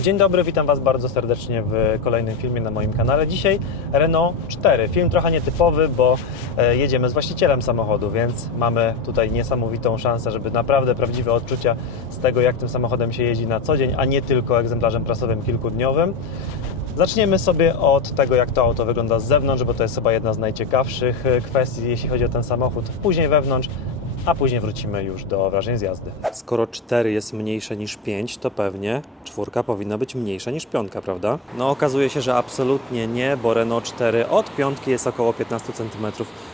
Dzień dobry, witam Was bardzo serdecznie w kolejnym filmie na moim kanale. Dzisiaj Renault 4. Film trochę nietypowy, bo e, jedziemy z właścicielem samochodu, więc mamy tutaj niesamowitą szansę, żeby naprawdę prawdziwe odczucia z tego, jak tym samochodem się jeździ na co dzień, a nie tylko egzemplarzem prasowym kilkudniowym. Zaczniemy sobie od tego, jak to auto wygląda z zewnątrz, bo to jest chyba jedna z najciekawszych e, kwestii, jeśli chodzi o ten samochód. Później wewnątrz, a później wrócimy już do wrażeń z jazdy. Skoro 4 jest mniejsze niż 5, to pewnie czwórka powinna być mniejsza niż piątka, prawda? No okazuje się, że absolutnie nie, bo Renault 4 od piątki jest około 15 cm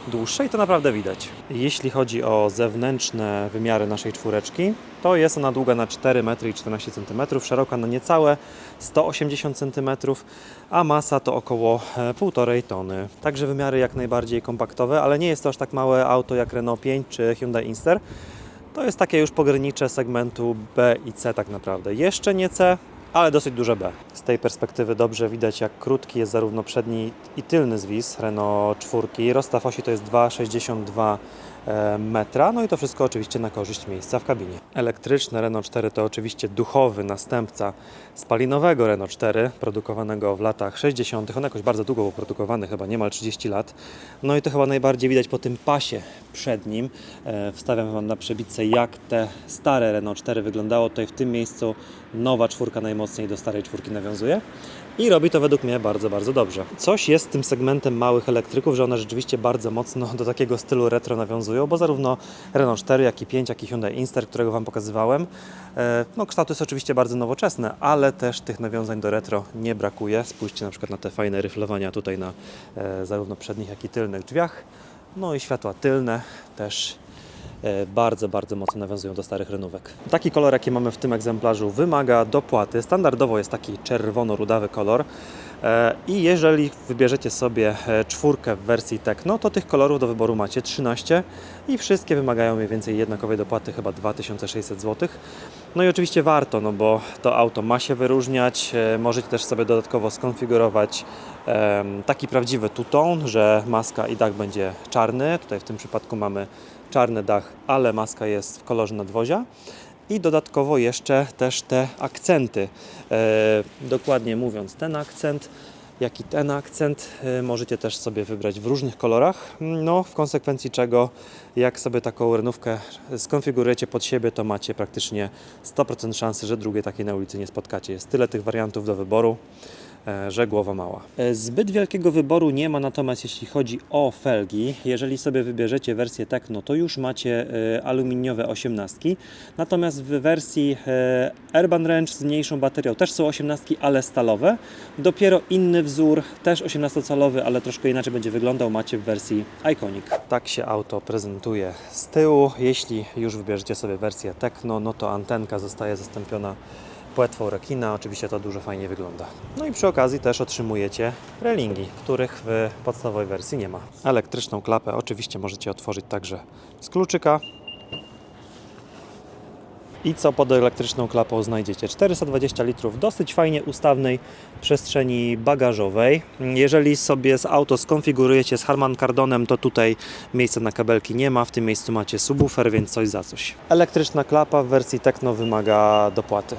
dłuższe i to naprawdę widać. Jeśli chodzi o zewnętrzne wymiary naszej czwóreczki, to jest ona długa na 4 metry i 14 cm, szeroka na niecałe 180 cm, a masa to około e, 1,5 tony. Także wymiary jak najbardziej kompaktowe, ale nie jest to aż tak małe auto jak Renault 5 czy Hyundai Inster. To jest takie już pogranicze segmentu B i C tak naprawdę. Jeszcze nie C, ale dosyć duże B. Z tej perspektywy dobrze widać jak krótki jest zarówno przedni i tylny zwis Renault 4. Rozstaw osi to jest 2,62 e, metra, no i to wszystko oczywiście na korzyść miejsca w kabinie. Elektryczne Renault 4 to oczywiście duchowy następca spalinowego Renault 4, produkowanego w latach 60. On jakoś bardzo długo był produkowany, chyba niemal 30 lat. No i to chyba najbardziej widać po tym pasie przednim. E, Wstawiam Wam na przebitce, jak te stare Renault 4 wyglądało. Tutaj w tym miejscu nowa czwórka najmocniej do starej czwórki nawiązuje. I robi to według mnie bardzo, bardzo dobrze. Coś jest z tym segmentem małych elektryków, że one rzeczywiście bardzo mocno do takiego stylu retro nawiązują, bo zarówno Renault 4, jak i 5, jak i Hyundai Inster, którego Wam pokazywałem, e, no kształt jest oczywiście bardzo nowoczesny, ale też tych nawiązań do retro nie brakuje. Spójrzcie na przykład na te fajne ryflowania tutaj na e, zarówno przednich, jak i tylnych drzwiach. No i światła tylne też bardzo, bardzo mocno nawiązują do starych renówek. Taki kolor, jaki mamy w tym egzemplarzu, wymaga dopłaty. Standardowo jest taki czerwono-rudawy kolor. E, I jeżeli wybierzecie sobie e, czwórkę w wersji Techno, to tych kolorów do wyboru macie 13 i wszystkie wymagają mniej więcej jednakowej dopłaty, chyba 2600 zł. No i oczywiście warto, no bo to auto ma się wyróżniać. E, Możecie też sobie dodatkowo skonfigurować taki prawdziwy two-tone, że maska i dach będzie czarny. Tutaj w tym przypadku mamy czarny dach, ale maska jest w kolorze nadwozia. I dodatkowo jeszcze też te akcenty. E, dokładnie mówiąc, ten akcent, jak i ten akcent e, możecie też sobie wybrać w różnych kolorach. No, w konsekwencji czego, jak sobie taką renówkę skonfigurujecie pod siebie, to macie praktycznie 100% szansy, że drugiej takiej na ulicy nie spotkacie. Jest tyle tych wariantów do wyboru że głowa mała. E, Zbyt wielkiego wyboru nie ma natomiast jeśli chodzi o felgi. Jeżeli sobie wybierzecie wersję Techno, to już macie e, aluminiowe 18. Natomiast w wersji e, Urban Range z mniejszą baterią też są 18, ale stalowe. Dopiero inny wzór, też 18-calowy, ale troszkę inaczej będzie wyglądał, macie w wersji Iconic. Tak się auto prezentuje z tyłu. Jeśli już wybierzecie sobie wersję Techno, no to antenka zostaje zastąpiona płetwą rekina. Oczywiście to dużo fajnie wygląda. No i przy okazji też otrzymujecie relingi, których w podstawowej wersji nie ma. Elektryczną klapę oczywiście możecie otworzyć także z kluczyka. I co pod elektryczną klapą znajdziecie? 420 litrów dosyć fajnie ustawnej przestrzeni bagażowej. Jeżeli sobie z auto skonfigurujecie z Harman Kardonem, to tutaj miejsca na kabelki nie ma. W tym miejscu macie subwoofer, więc coś za coś. Elektryczna klapa w wersji Techno wymaga dopłaty.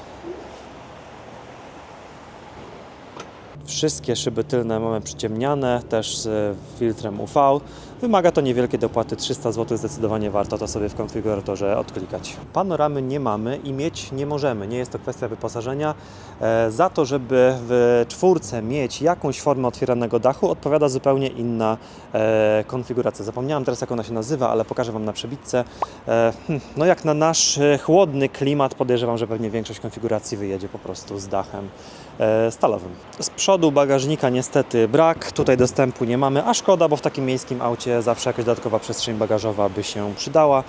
Wszystkie szyby tylne mamy przyciemniane, też z filtrem UV. Wymaga to niewielkie dopłaty, 300 zł zdecydowanie warto to sobie w konfiguratorze odklikać. Panoramy nie mamy i mieć nie możemy, nie jest to kwestia wyposażenia. E, Za to, żeby w czwórce mieć jakąś formę otwieranego dachu, odpowiada zupełnie inna e, konfiguracja. Zapomniałem teraz jak ona się nazywa, ale pokażę Wam na przebitce. E, hmm, No jak na nasz e, chłodny klimat podejrzewam, że pewnie większość konfiguracji wyjedzie po prostu z dachem e, stalowym. Z przodu bagażnika niestety brak, tutaj dostępu nie mamy, a szkoda, bo w takim miejskim aucie zawsze jakaś dodatkowa przestrzeń bagażowa by się przydała.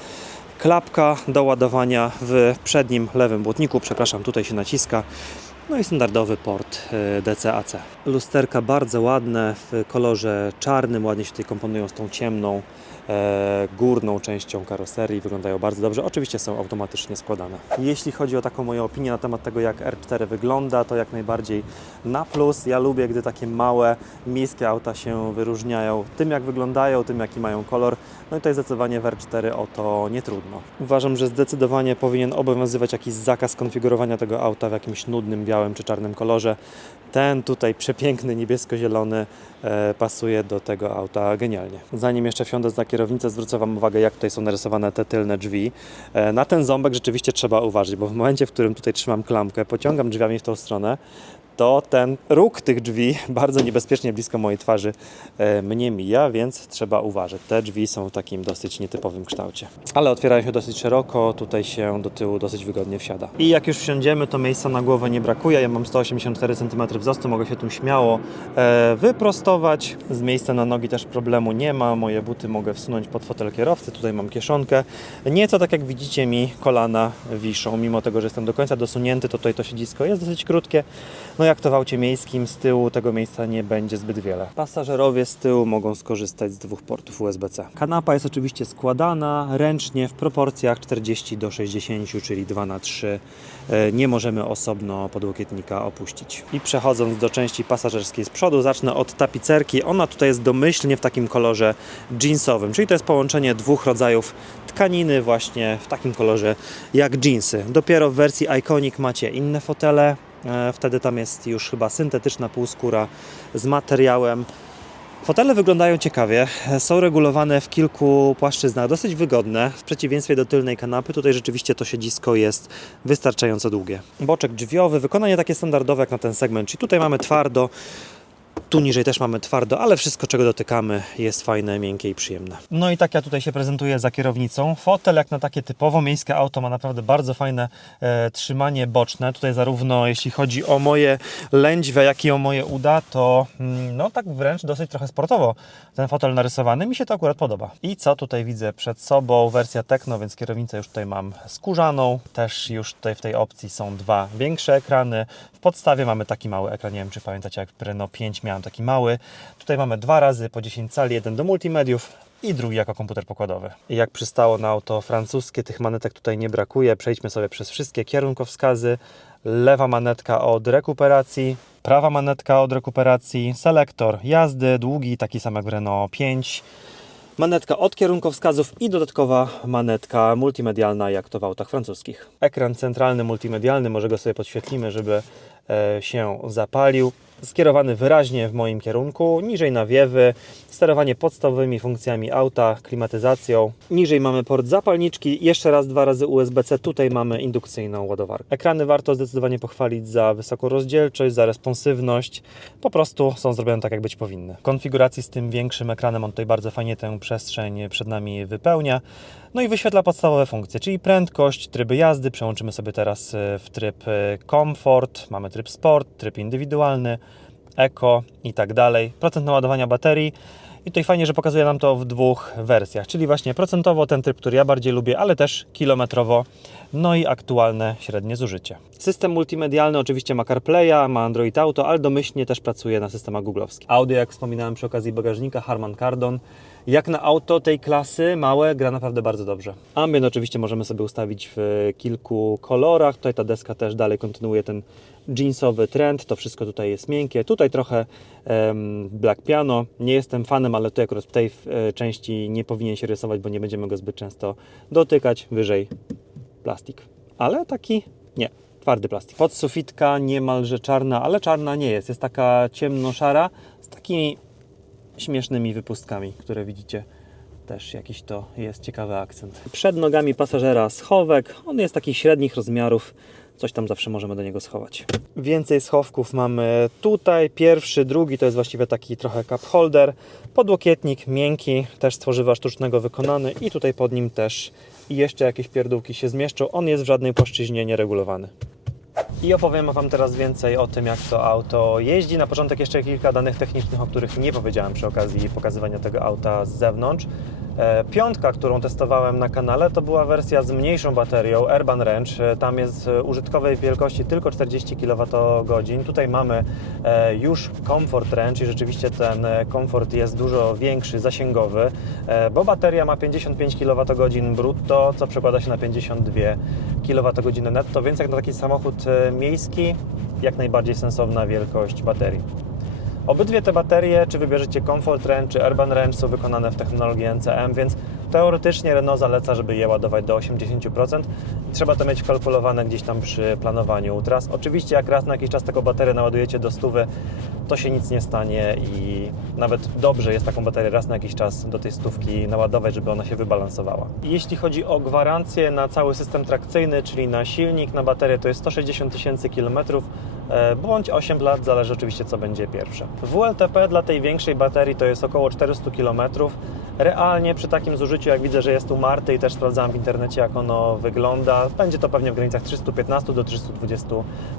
Klapka do ładowania w przednim lewym błotniku, przepraszam, tutaj się naciska. No i standardowy port e, DC-AC. Lusterka bardzo ładne w kolorze czarnym, ładnie się tutaj komponują z tą ciemną e, górną częścią karoserii. Wyglądają bardzo dobrze. Oczywiście są automatycznie składane. Jeśli chodzi o taką moją opinię na temat tego, jak R4 wygląda, to jak najbardziej na plus. Ja lubię, gdy takie małe, miejskie auta się wyróżniają tym, jak wyglądają, tym, jaki mają kolor. No i tutaj zdecydowanie w R4 o to nie trudno. Uważam, że zdecydowanie powinien obowiązywać jakiś zakaz konfigurowania tego auta w jakimś nudnym, białym czy czarnym kolorze. Ten tutaj przepiękny niebiesko-zielony e, pasuje do tego auta genialnie. Zanim jeszcze wsiądę za kierownicę, zwrócę Wam uwagę, jak tutaj są narysowane te tylne drzwi. E, na ten ząbek rzeczywiście trzeba uważać, bo w momencie, w którym tutaj trzymam klamkę, pociągam drzwiami w tą stronę, to ten róg tych drzwi bardzo niebezpiecznie blisko mojej twarzy e, mnie mija, więc trzeba uważać. Te drzwi są w takim dosyć nietypowym kształcie. Ale otwierają się dosyć szeroko, tutaj się do tyłu dosyć wygodnie wsiada. I jak już wsiądziemy, to miejsca na głowę nie brakuje. Ja mam 184 cm wzrostu, mogę się tu śmiało e, wyprostować. Z miejsca na nogi też problemu nie ma. Moje buty mogę wsunąć pod fotel kierowcy. Tutaj mam kieszonkę. Nieco tak jak widzicie mi kolana wiszą. Mimo tego, że jestem do końca dosunięty, to tutaj to siedzisko jest dosyć krótkie. No jak to w aucie miejskim, z tyłu tego miejsca nie będzie zbyt wiele. Pasażerowie z tyłu mogą skorzystać z dwóch portów USB-C. Kanapa jest oczywiście składana ręcznie w proporcjach 40 do 60, czyli 2 na 3. E, Nie możemy osobno podłokietnika opuścić. I przechodząc do części pasażerskiej z przodu, zacznę od tapicerki. Ona tutaj jest domyślnie w takim kolorze jeansowym, czyli to jest połączenie dwóch rodzajów tkaniny właśnie w takim kolorze jak jeansy. Dopiero w wersji Iconic macie inne fotele, Wtedy tam jest już chyba syntetyczna półskóra z materiałem. Fotele wyglądają ciekawie, e, są regulowane w kilku płaszczyznach, dosyć wygodne, w przeciwieństwie do tylnej kanapy. Tutaj rzeczywiście to siedzisko jest wystarczająco długie. Boczek drzwiowy, wykonanie takie standardowe jak na ten segment, czyli tutaj mamy twardo, tu niżej też mamy twardo, ale wszystko czego dotykamy jest fajne, miękkie i przyjemne. No i tak ja tutaj się prezentuję za kierownicą. Fotel jak na takie typowo miejskie auto ma naprawdę bardzo fajne e, trzymanie boczne. Tutaj zarówno jeśli chodzi o moje lędźwe, jak i o moje uda, to mm, no tak wręcz dosyć trochę sportowo ten fotel narysowany. Mi się to akurat podoba. I co tutaj widzę przed sobą? Wersja Tekno, więc kierownicę już tutaj mam skórzaną. Też już tutaj w tej opcji są dwa większe ekrany. W podstawie mamy taki mały ekran, nie wiem czy pamiętacie jak w Renault 5 miałem taki mały. Tutaj mamy dwa razy po 10 cali, jeden do multimediów i drugi jako komputer pokładowy. I jak przystało na auto francuskie, tych manetek tutaj nie brakuje. Przejdźmy sobie przez wszystkie kierunkowskazy. Lewa manetka od rekuperacji, prawa manetka od rekuperacji, selektor jazdy, długi, taki sam jak w Renault 5. Manetka od kierunkowskazów i dodatkowa manetka multimedialna, jak to w autach francuskich. Ekran centralny multimedialny, może go sobie podświetlimy, żeby e, się zapalił. Skierowany wyraźnie w moim kierunku, niżej nawiewy, sterowanie podstawowymi funkcjami auta, klimatyzacją. Niżej mamy port zapalniczki, jeszcze raz dwa razy USB-C, tutaj mamy indukcyjną ładowarkę. Ekrany warto zdecydowanie pochwalić za wysoką rozdzielczość, za responsywność. Po prostu są zrobione tak, jak być powinny. W konfiguracji z tym większym ekranem on tutaj bardzo fajnie tę przestrzeń przed nami wypełnia. No i wyświetla podstawowe funkcje, czyli prędkość, tryby jazdy. Przełączymy sobie teraz e, w tryb e, Comfort, mamy tryb Sport, tryb indywidualny, Eco i tak dalej. Procent naładowania baterii. I tutaj fajnie, że pokazuje nam to w dwóch wersjach, czyli właśnie procentowo ten tryb, który ja bardziej lubię, ale też kilometrowo, no i aktualne średnie zużycie. System multimedialny oczywiście ma CarPlaya, ma Android Auto, ale domyślnie też pracuje na systemach googlowskich. Audio, jak wspominałem przy okazji bagażnika, Harman Kardon. Jak na auto tej klasy, małe, gra naprawdę bardzo dobrze. Ambient oczywiście możemy sobie ustawić w kilku kolorach. Tutaj ta deska też dalej kontynuuje ten jeansowy trend. To wszystko tutaj jest miękkie. Tutaj trochę em, black piano. Nie jestem fanem, ale tutaj akurat w tej e, części nie powinien się rysować, bo nie będziemy go zbyt często dotykać. Wyżej plastik. Ale taki nie, twardy plastik. Podsufitka niemalże czarna, ale czarna nie jest. Jest taka ciemno-szara z takimi śmiesznymi wypustkami, które widzicie. Też jakiś to jest ciekawy akcent. Przed nogami pasażera schowek. On jest takich średnich rozmiarów. Coś tam zawsze możemy do niego schować. Więcej schowków mamy tutaj. Pierwszy, drugi to jest właściwie taki trochę cup holder. Podłokietnik miękki, też z tworzywa sztucznego wykonany i tutaj pod nim też jeszcze jakieś pierdółki się zmieszczą. On jest w żadnej płaszczyźnie nieregulowany. I opowiem Wam teraz więcej o tym, jak to auto jeździ. Na początek jeszcze kilka danych technicznych, o których nie powiedziałem przy okazji pokazywania tego auta z zewnątrz. E, Piątka, którą testowałem na kanale, to była wersja z mniejszą baterią Urban Range. Tam jest e, użytkowej wielkości tylko 40 kWh. Tutaj mamy e, już Comfort Range i rzeczywiście ten komfort jest dużo większy, zasięgowy, bo bateria ma 55 kWh brutto, co przekłada się na 52 kWh netto, więc jak na taki samochód miejski, jak najbardziej sensowna wielkość baterii. Obydwie te baterie, czy wybierzecie Comfort Range, czy Urban Range, są wykonane w technologii NCM, więc teoretycznie Renault zaleca, żeby je ładować do 80%. Trzeba to mieć wkalkulowane gdzieś tam przy planowaniu tras. Oczywiście, jak raz na jakiś czas taką baterię naładujecie do stówy, to się nic nie stanie i nawet dobrze jest taką baterię raz na jakiś czas do tej stówki naładować, żeby ona się wybalansowała. Jeśli chodzi o gwarancję na cały system trakcyjny, czyli na silnik, na baterię, to jest 160 tysięcy kilometrów e, bądź 8 lat, zależy oczywiście co będzie pierwsze. WLTP dla tej większej baterii to jest około 400 km. Realnie przy takim zużyciu, jak widzę, że jest tu Marty i też sprawdzałem w internecie, jak ono wygląda, będzie to pewnie w granicach 315 do 320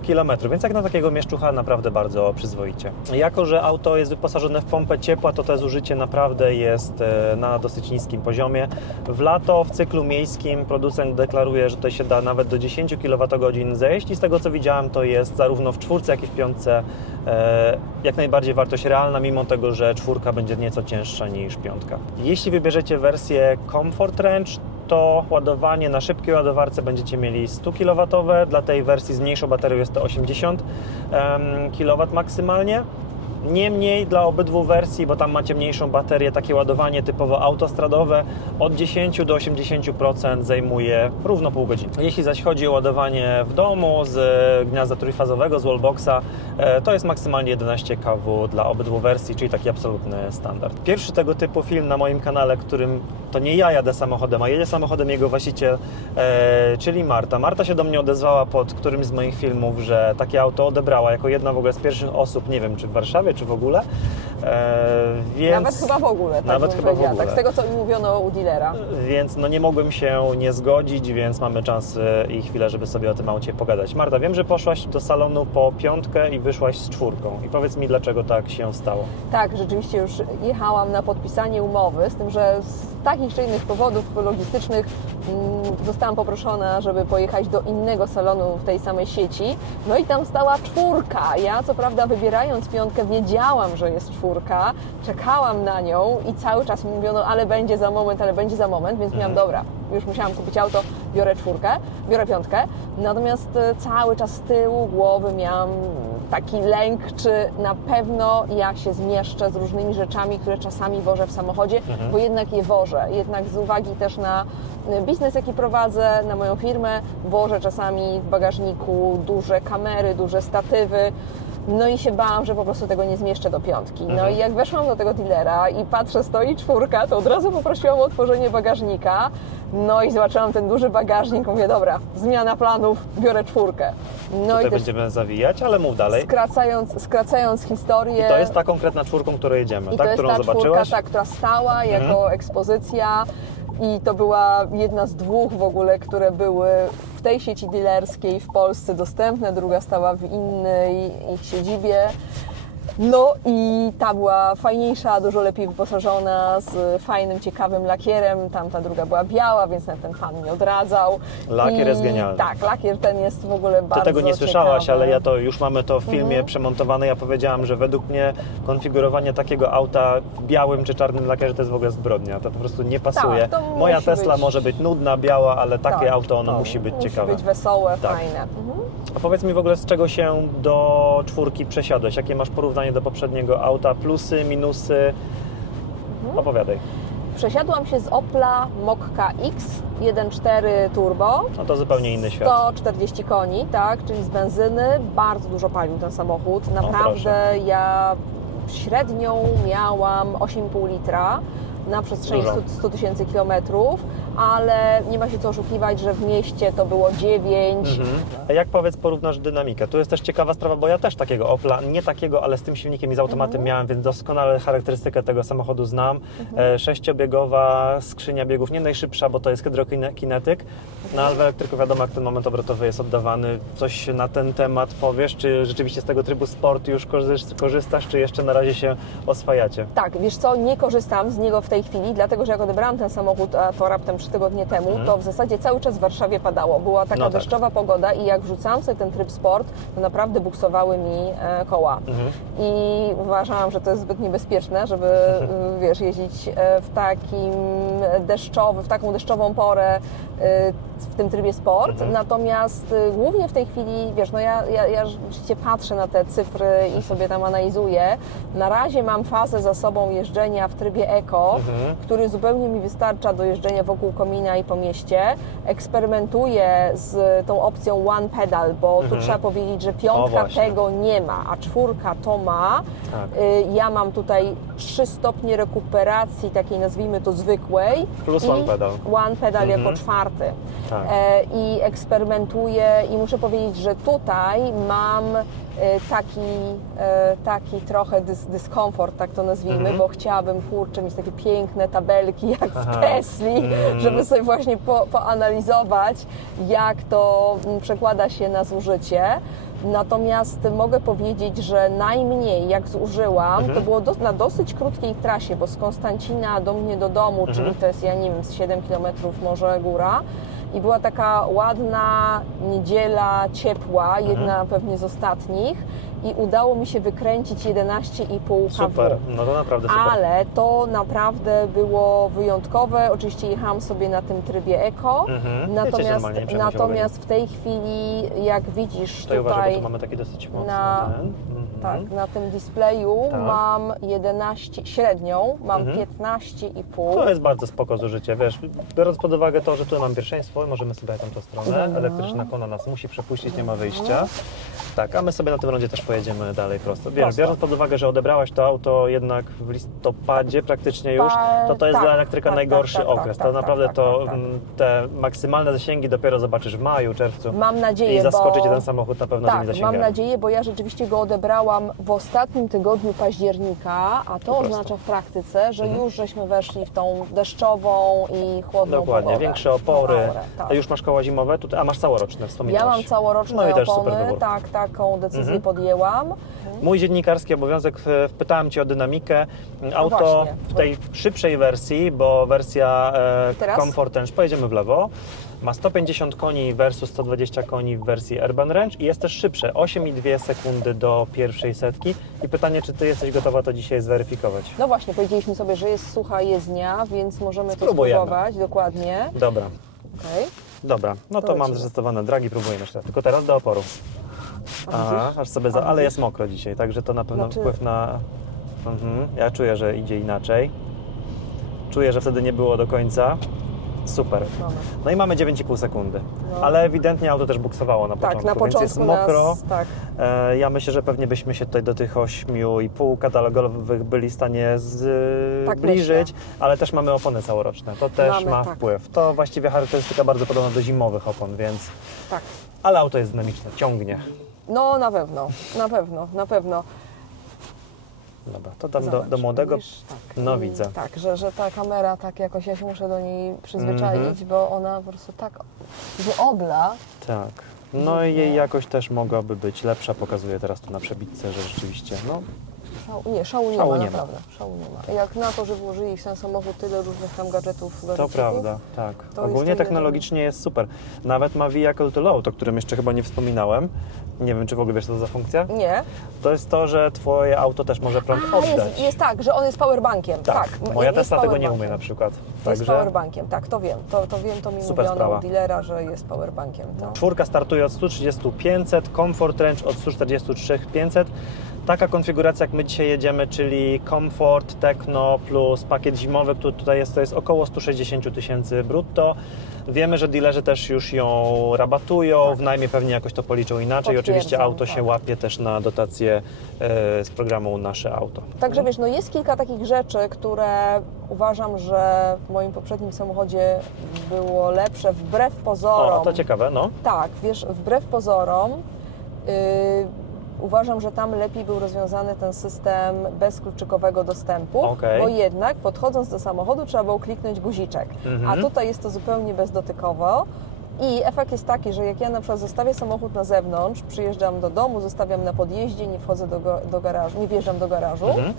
km, więc jak na takiego mieszczucha naprawdę bardzo przyzwoicie. Jako, że auto jest wyposażone w pompę ciepła, to to zużycie naprawdę jest e, na dosyć niskim poziomie. W lato w cyklu miejskim producent deklaruje, że to się da nawet do 10 kWh zejść i z tego co widziałem, to jest zarówno w czwórce, jak i w piątce e, jak najbardziej wartość realna, mimo tego, że czwórka będzie nieco cięższa niż piątka. Jeśli wybierzecie wersję Comfort Range, to ładowanie na szybkiej ładowarce będziecie mieli 100 kW, dla tej wersji z mniejszą baterią jest to 80 kW maksymalnie. Niemniej dla obydwu wersji, bo tam macie mniejszą baterię, takie ładowanie typowo autostradowe od 10 do 80% zajmuje równo pół godziny. Jeśli zaś chodzi o ładowanie w domu z gniazda trójfazowego, z wallboxa, e, to jest maksymalnie 11 kW dla obydwu wersji, czyli taki absolutny standard. Pierwszy tego typu film na moim kanale, którym to nie ja jadę samochodem, a jedzie samochodem jego właściciel, e, czyli Marta. Marta się do mnie odezwała pod którymś z moich filmów, że takie auto odebrała jako jedna w ogóle z pierwszych osób, nie wiem czy w Warszawie, czy w ogóle. E, więc... Nawet chyba w ogóle. Tak Nawet chyba w ogóle. Tak z tego, co mi mówiono u dealera. Więc no nie mogłem się nie zgodzić, więc mamy czas e, i chwilę, żeby sobie o tym aucie pogadać. Marta, wiem, że poszłaś do salonu po piątkę i wyszłaś z czwórką. I powiedz mi, dlaczego tak się stało. Tak, rzeczywiście już jechałam na podpisanie umowy, z tym, że z takich czy innych powodów logistycznych mm, zostałam poproszona, żeby pojechać do innego salonu w tej samej sieci. No i tam stała czwórka. Ja co prawda wybierając piątkę wiedziałam, że jest czwórka, czekałam na nią i cały czas mi mówiono, ale będzie za moment, ale będzie za moment, więc miałam, Mhm. dobra, już musiałam kupić auto, biorę czwórkę, biorę piątkę. Natomiast e, cały czas z tyłu głowy miałam taki lęk, czy na pewno ja się zmieszczę z różnymi rzeczami, które czasami wożę w samochodzie, Mhm. bo jednak je wożę. Jednak z uwagi też na e, biznes, jaki prowadzę, na moją firmę, wożę czasami w bagażniku duże kamery, duże statywy. No i się bałam, że po prostu tego nie zmieszczę do piątki. No Mhm. i jak weszłam do tego dealera i patrzę, stoi czwórka, to od razu poprosiłam o otworzenie bagażnika. No i zobaczyłam ten duży bagażnik, mówię, dobra, zmiana planów, biorę czwórkę. No Tutaj i będziemy zawijać, ale mów dalej. skracając, skracając historię. I to jest ta konkretna czwórką, którą jedziemy, I tak? to jest którą ta zobaczyłaś? czwórka, ta, która stała jako Mhm. ekspozycja i to była jedna z dwóch w ogóle, które były w tej sieci dealerskiej w Polsce dostępne, druga stała w innej ich siedzibie. No i ta była fajniejsza, dużo lepiej wyposażona, z fajnym, ciekawym lakierem. Tamta druga była biała, więc ten pan nie odradzał. Lakier I jest genialny. Tak, lakier ten jest w ogóle Ty bardzo tego nie słyszałaś, ciekawy. ale ja to już mamy to w filmie Mhm. przemontowane. Ja powiedziałam, że według mnie konfigurowanie takiego auta w białym czy czarnym lakierze to jest w ogóle zbrodnia. To po prostu nie pasuje. Tak, Moja musi Tesla być- może być nudna, biała, ale takie Tak, auto ono musi być musi ciekawe. być wesołe, Tak. fajne. Mhm. A powiedz mi w ogóle, z czego się do czwórki przesiadłeś? Jakie masz porównanie do poprzedniego auta? Plusy, minusy? Mhm. Opowiadaj. Przesiadłam się z Opla Mokka X 1.4 turbo. No to zupełnie inny świat. 140 koni, tak, czyli z benzyny. Bardzo dużo palił ten samochód. Naprawdę ja średnią miałam 8,5 litra na Dużo. 100 100 tysięcy kilometrów, ale nie ma się co oszukiwać, że w mieście to było 9. Mhm. A jak powiedz, porównasz dynamikę? Tu jest też ciekawa sprawa, bo ja też takiego Opla, nie takiego, ale z tym silnikiem i z automatem Mhm. miałem, więc doskonale charakterystykę tego samochodu znam. E, sześciobiegowa skrzynia biegów, nie najszybsza, bo to jest hydrokinetyk, no ale w elektryku wiadomo, jak ten moment obrotowy jest oddawany. Coś na ten temat powiesz? Czy rzeczywiście z tego trybu sport już korzys- korzystasz, czy jeszcze na razie się oswajacie? Tak, wiesz co, nie korzystam z niego w tej chwili, dlatego że jak odebrałam ten samochód, a to raptem trzy tygodnie temu, to w zasadzie cały czas w Warszawie padało. Była taka Mhm. No tak. deszczowa pogoda i jak wrzucałam sobie ten tryb sport, to naprawdę buksowały mi e, koła. Mhm. I uważałam, że to jest zbyt niebezpieczne, żeby e, wiesz, jeździć e, w takim deszczowym, w taką deszczową porę e, w tym trybie sport. Mhm. Natomiast głównie w tej chwili, wiesz, no ja, ja, ja rzeczywiście patrzę na te cyfry i sobie tam analizuję. Na razie mam fazę za sobą jeżdżenia w trybie eko, Mhm. który zupełnie mi wystarcza do jeżdżenia wokół komina i po mieście. Eksperymentuję z tą opcją one pedal, bo tu Mhm. trzeba powiedzieć, że piątka tego nie ma, a czwórka to ma. Tak. Y, Ja mam tutaj trzy stopnie rekuperacji, takiej nazwijmy to zwykłej. Plus one pedal. One pedal Mhm. jako czwarty. Tak. E, I eksperymentuję i muszę powiedzieć, że tutaj mam taki, e, taki trochę dys, dyskomfort, tak to nazwijmy, Mhm. bo chciałabym, kurczę, mieć takie piękne tabelki jak Aha. w Tesli, Mhm. żeby sobie właśnie po, poanalizować, jak to mm, przekłada się na zużycie. Natomiast mogę powiedzieć, że najmniej jak zużyłam, Mhm. to było do, na dosyć krótkiej trasie, bo z Konstancina do mnie do domu, Mhm. czyli to jest, ja nie wiem, z 7 km może góra. I była taka ładna niedziela, ciepła, Mhm. jedna pewnie z ostatnich. I udało mi się wykręcić 11,5 kW. Super, no to naprawdę super. Ale to naprawdę było wyjątkowe. Oczywiście jechałam sobie na tym trybie eko. Mhm. Natomiast, natomiast w tej chwili, jak widzisz Tutaj uważaj, bo tutaj, tu mamy taki dosyć mocny na- ten. Mhm. tak, na tym displeju Tak. mam 11, średnią mam Mhm. 15,5. To jest bardzo spoko zużycie, wiesz, biorąc pod uwagę to, że tu mam pierwszeństwo, możemy sobie tam tą stronę, Mhm. elektryczna kona nas musi przepuścić, nie ma wyjścia. Tak, a my sobie na tym rondzie też pojedziemy dalej prosto. Wiesz, Prosto. biorąc pod uwagę, że odebrałaś to auto jednak w listopadzie praktycznie już, to to jest tak, dla elektryka tak, najgorszy tak, tak, okres. tak, to naprawdę to mm, te maksymalne zasięgi dopiero zobaczysz w maju, czerwcu. Mam nadzieję, I zaskoczy bo... ten samochód na pewno tymi Tak, mam zasięgami. nadzieję, bo ja rzeczywiście go odebrałam w ostatnim tygodniu października, a to oznacza w praktyce, że Mhm. już żeśmy weszli w tą deszczową i chłodną Dokładnie, pogodę. większe opory. Aurę, tak. A już masz koła zimowe, tutaj, a masz całoroczne, wspominałaś. Ja mam całoroczne No i też super opony, tak, taką decyzję Mhm. podjęłam. Mój dziennikarski obowiązek, e, pytałem Cię o dynamikę. Auto No w tej szybszej wersji, bo wersja e, Teraz? Comfort Range, pojedziemy w lewo, ma 150 koni versus 120 koni w wersji Urban Range i jest też szybsze, 8,2 sekundy do pierwszej setki. I pytanie, czy Ty jesteś gotowa to dzisiaj zweryfikować? No właśnie, powiedzieliśmy sobie, że jest sucha jezdnia, więc możemy Spróbujemy. to spróbować, dokładnie. Dobra, Okej. dobra, no to To mam zrezystowane dragi, próbujemy jeszcze. Tylko teraz do oporu. Aha, aż sobie za... Ale jest mokro dzisiaj, także to na pewno Znaczy- wpływ na... Mhm. Ja czuję, że idzie inaczej. Czuję, że wtedy nie było do końca. Super. No i mamy 9,5 sekundy. No. Ale ewidentnie auto też buksowało na początku, Tak, na więc początku jest mokro. Nas, tak. E, ja myślę, że pewnie byśmy się tutaj do tych 8,5 katalogowych byli w stanie Tak zbliżyć, ale też mamy opony całoroczne. To też Mamy, ma tak. wpływ. To właściwie charakterystyka bardzo podobna do zimowych opon, więc... tak. Ale auto jest dynamiczne, ciągnie. No na pewno, na pewno, na pewno. Dobra, to tam do, do młodego... Tak. No, widzę. Tak, że, że ta kamera tak jakoś, ja się muszę do niej przyzwyczaić, Mhm. bo ona po prostu tak wyogla. Tak. No i jej jakość też mogłaby być lepsza, pokazuje teraz tu na przebitce, że rzeczywiście, no Szału, nie, szału nie Szału ma, nie ma. naprawdę. Szału nie ma. Jak na to, że włożyli w ten samochód tyle różnych tam gadżetów, to gadżecików, prawda, tak. To jest Ogólnie technologicznie jest super. Nawet ma Vehicle to Load, o którym jeszcze chyba nie wspominałem. Nie wiem, czy w ogóle wiesz, co to za funkcja? Nie. To jest to, że twoje auto też może prąd A, oddać. jest, jest tak, że on jest powerbankiem. Tak, Moja jest Tesla tego nie powerbankiem. umie na przykład. Jest Także powerbankiem, tak, to wiem. To, to wiem, to mi Super mówiono sprawa. u dealera, że jest powerbankiem. No. czwórka startuje od 130 500, Comfort Range od 143 500. taka konfiguracja, jak my dzisiaj jedziemy, czyli Comfort, Techno plus pakiet zimowy, który tutaj jest, to jest około 160 000 tysięcy brutto. Wiemy, że dealerzy też już ją rabatują, w najmie pewnie jakoś to policzą inaczej. Oczywiście auto się tak. łapie też na dotację e, z programu Nasze Auto. Także wiesz, no jest kilka takich rzeczy, które uważam, że w moim poprzednim samochodzie było lepsze wbrew pozorom. O, to ciekawe, no. Tak, wiesz, wbrew pozorom yy, uważam, że tam lepiej był rozwiązany ten system bezkluczykowego dostępu, Okej. bo jednak podchodząc do samochodu trzeba było kliknąć guziczek, Mhm. a tutaj jest to zupełnie bezdotykowo. I efekt jest taki, że jak ja na przykład zostawię samochód na zewnątrz, przyjeżdżam do domu, zostawiam na podjeździe, nie wchodzę do, do garażu, nie wjeżdżam do garażu, Mhm.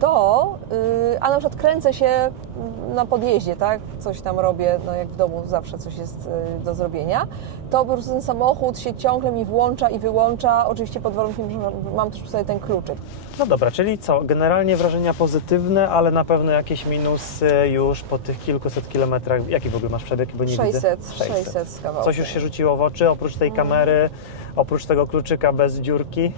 To, yy, a na przykład kręcę się na podjeździe, tak, coś tam robię, no jak w domu zawsze coś jest yy, do zrobienia, to po prostu ten samochód się ciągle mi włącza i wyłącza, oczywiście pod warunkiem, że mam też sobie ten kluczyk. No dobra, czyli co? Generalnie wrażenia pozytywne, ale na pewno jakieś minusy już po tych kilkuset kilometrach. Jaki w ogóle masz przebieg? Bo nie 600, widzę. 600 z kawałkiem. Coś już się rzuciło w oczy, oprócz tej kamery, oprócz tego kluczyka bez dziurki.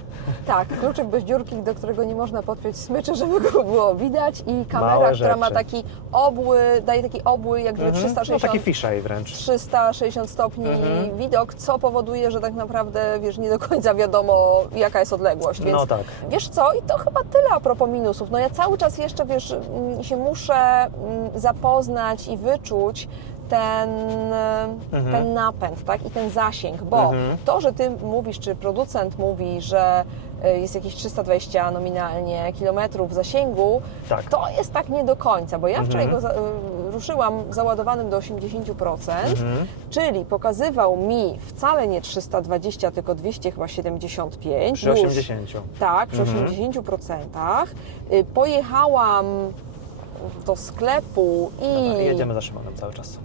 Tak, kluczyk bez dziurki, do którego nie można podpiąć smyczy, żeby go było widać i kamera, Małe która ma rzeczy. taki obły, daje taki obły, jak gdyby Mhm. 360 No taki fisheye wręcz. 360 stopni Mhm. widok, co powoduje, że tak naprawdę wiesz, nie do końca wiadomo, jaka jest odległość. Więc No tak. wiesz co, i to chyba tyle a propos minusów. No ja cały czas jeszcze wiesz, mm, się muszę mm, zapoznać i wyczuć ten, Mhm. ten napęd, tak? I ten zasięg, bo Mhm. to, że ty mówisz, czy producent mówi, że y, jest jakieś 320 nominalnie kilometrów zasięgu, Tak. to jest tak nie do końca, bo ja Mhm. wczoraj go za, y, ruszyłam załadowanym do 80%, Mhm. czyli pokazywał mi wcale nie 320, tylko 200 chyba 75. Przy już, 80. Tak, przy Mhm. 80%. Y, Pojechałam do sklepu i, Dobra, jedziemy za Szymonem cały czas.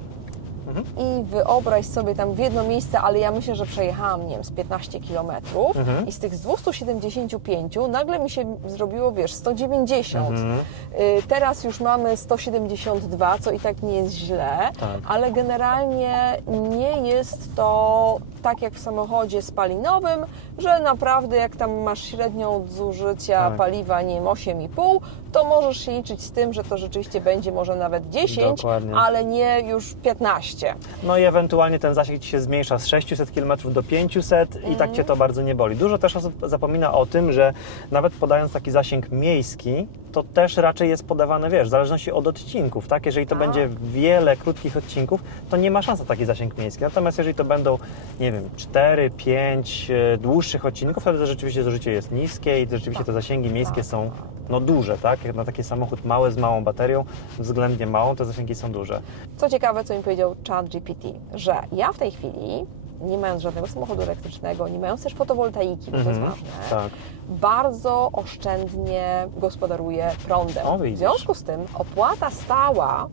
I wyobraź sobie tam w jedno miejsce, ale ja myślę, że przejechałam, nie wiem, z 15 kilometrów Mhm. i z tych 275 nagle mi się zrobiło, wiesz, 190. Mhm. Y, Teraz już mamy 172, co i tak nie jest źle, Tak. ale generalnie nie jest to tak jak w samochodzie spalinowym, że naprawdę jak tam masz średnią zużycia Tak. paliwa, nie wiem, 8,5, to możesz się liczyć z tym, że to rzeczywiście będzie może nawet 10, Dokładnie. ale nie już 15. No i ewentualnie ten zasięg Ci się zmniejsza z 600 km do 500 i tak Cię to bardzo nie boli. Dużo też osób zapomina o tym, że nawet podając taki zasięg miejski, to też raczej jest podawane, wiesz, w zależności od odcinków, tak? Jeżeli to Tak. będzie wiele krótkich odcinków, to nie ma szans na taki zasięg miejski. Natomiast jeżeli to będą, nie wiem, 4, 5 e, dłuższych odcinków, wtedy to rzeczywiście zużycie jest niskie i rzeczywiście te zasięgi miejskie są no duże, tak? Jak na taki samochód mały z małą baterią, względnie małą, te zasięgi są duże. Co ciekawe, co mi powiedział ChatGPT, że ja w tej chwili, nie mając żadnego samochodu elektrycznego, nie mając też fotowoltaiki, bo to jest Mhm, ważne, Tak. bardzo oszczędnie gospodaruję prądem. O, w związku z tym opłata stała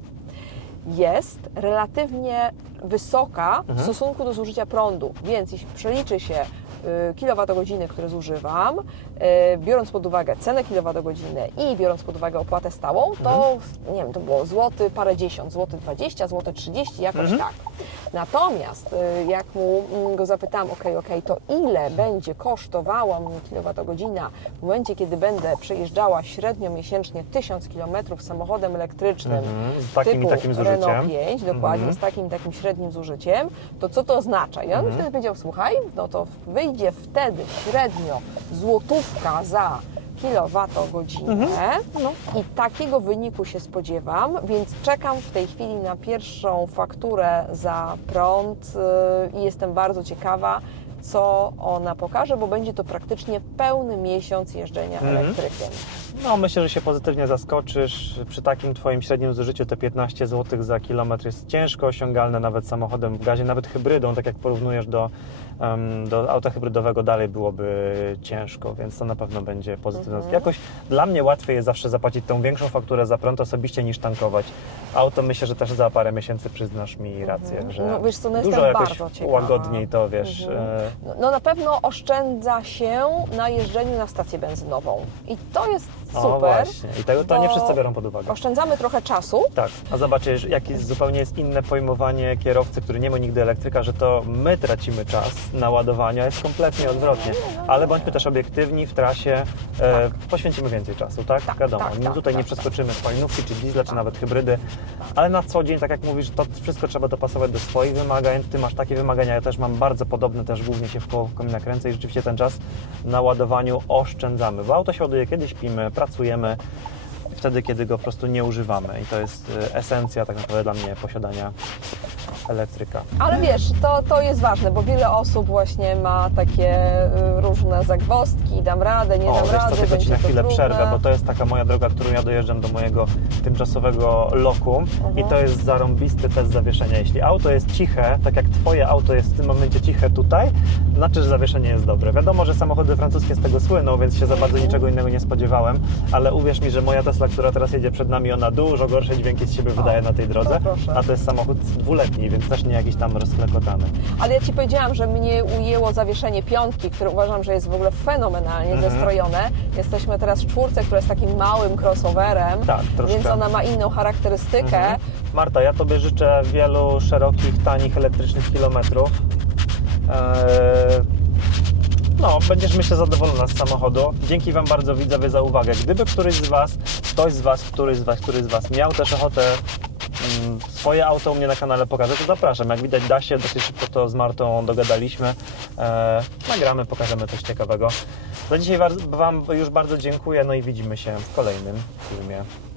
jest relatywnie wysoka w Mhm. stosunku do zużycia prądu, więc jeśli przeliczy się kilowatogodziny, które zużywam, y, biorąc pod uwagę cenę kilowatogodziny i biorąc pod uwagę opłatę stałą, to nie wiem, to było złoty parę dziesiąt, złoty 20, złoty 30, jakoś Mhm. tak. Natomiast y, jak mu mm, go zapytałam, ok, ok, to ile będzie kosztowała mnie kilowatogodzina w momencie, kiedy będę przejeżdżała średnio miesięcznie 1000 km samochodem elektrycznym Mhm, z takim typu takim zużyciem. Renault 5, dokładnie, Mhm. z takim takim średnim zużyciem, to co to oznacza? I on Mhm. wtedy powiedział, słuchaj, no to wyjdzie wtedy średnio złotówka za kilowatogodzinę Mhm. No. i takiego wyniku się spodziewam, więc czekam w tej chwili na pierwszą fakturę za prąd yy, i jestem bardzo ciekawa, co ona pokaże, bo będzie to praktycznie pełny miesiąc jeżdżenia Mhm. elektrykiem. No, myślę, że się pozytywnie zaskoczysz. Przy takim Twoim średnim zużyciu te 15 zł za kilometr jest ciężko osiągalne nawet samochodem w gazie, nawet hybrydą, tak jak porównujesz do, em, do auta hybrydowego, dalej byłoby ciężko, więc to na pewno będzie pozytywne. Mhm. Jakoś dla mnie łatwiej jest zawsze zapłacić tą większą fakturę za prąd osobiście niż tankować. Auto myślę, że też za parę miesięcy przyznasz mi rację, Mhm. że No, wiesz co, no dużo jakoś łagodniej to, wiesz, Mhm. No, no na pewno oszczędza się na jeżdżeniu na stację benzynową. I to jest O super. właśnie. I tego to nie wszyscy biorą pod uwagę. Oszczędzamy trochę czasu. Tak, a zobaczysz, jakie zupełnie jest inne pojmowanie kierowcy, który nie ma nigdy elektryka, że to my tracimy czas na ładowanie, a jest kompletnie odwrotnie. Ale bądźmy też obiektywni, w trasie e, poświęcimy więcej czasu, tak? Tak, Wiadomo, tak, no tak, tutaj nie tak, przeskoczymy spalinówki, czy diesla, czy nawet hybrydy, ale na co dzień, tak jak mówisz, to wszystko trzeba dopasować do swoich wymagań. Ty masz takie wymagania, ja też mam bardzo podobne, też głównie się w koło komina kręcę i rzeczywiście ten czas na ładowaniu oszczędzamy, bo auto się ładuje, kiedy śpimy, pracujemy, wtedy, kiedy go po prostu nie używamy. I to jest y, esencja tak naprawdę dla mnie posiadania elektryka. Ale wiesz, to, to jest ważne, bo wiele osób właśnie ma takie y, różne zagwozdki, dam radę, nie O, dam wiesz co, rady, tylko Ci na chwilę przerwę, bo to jest taka moja droga, którą ja dojeżdżam do mojego tymczasowego loku i Mhm. to jest zarąbisty test zawieszenia. Jeśli auto jest ciche, tak jak Twoje auto jest w tym momencie ciche tutaj, znaczy, że zawieszenie jest dobre. Wiadomo, że samochody francuskie z tego słyną, więc się za bardzo Mhm. niczego innego nie spodziewałem, ale uwierz mi, że moja Tesla, która teraz jedzie przed nami, ona dużo gorsze dźwięki z siebie wydaje na tej drodze, a to jest samochód dwuletni, więc też nie jakiś tam rozklekotany. Ale ja Ci powiedziałam, że mnie ujęło zawieszenie piątki, które uważam, że jest w ogóle fenomenalnie Mhm. zestrojone. Jesteśmy teraz w czwórce, która jest takim małym crossoverem, Tak, troszkę. więc ona ma inną charakterystykę. Mhm. Marta, ja Tobie życzę wielu szerokich, tanich, elektrycznych kilometrów. Eee, no, będziesz myślę zadowolona z samochodu. Dzięki Wam bardzo widzowie za uwagę. Gdyby któryś z Was, ktoś z Was, któryś z Was, któryś z Was miał też ochotę swoje auto u mnie na kanale pokazać, to zapraszam. Jak widać da się, dosyć szybko to z Martą dogadaliśmy. Eee, nagramy, pokażemy coś ciekawego. Za dzisiaj Wam już bardzo dziękuję, no i widzimy się w kolejnym filmie.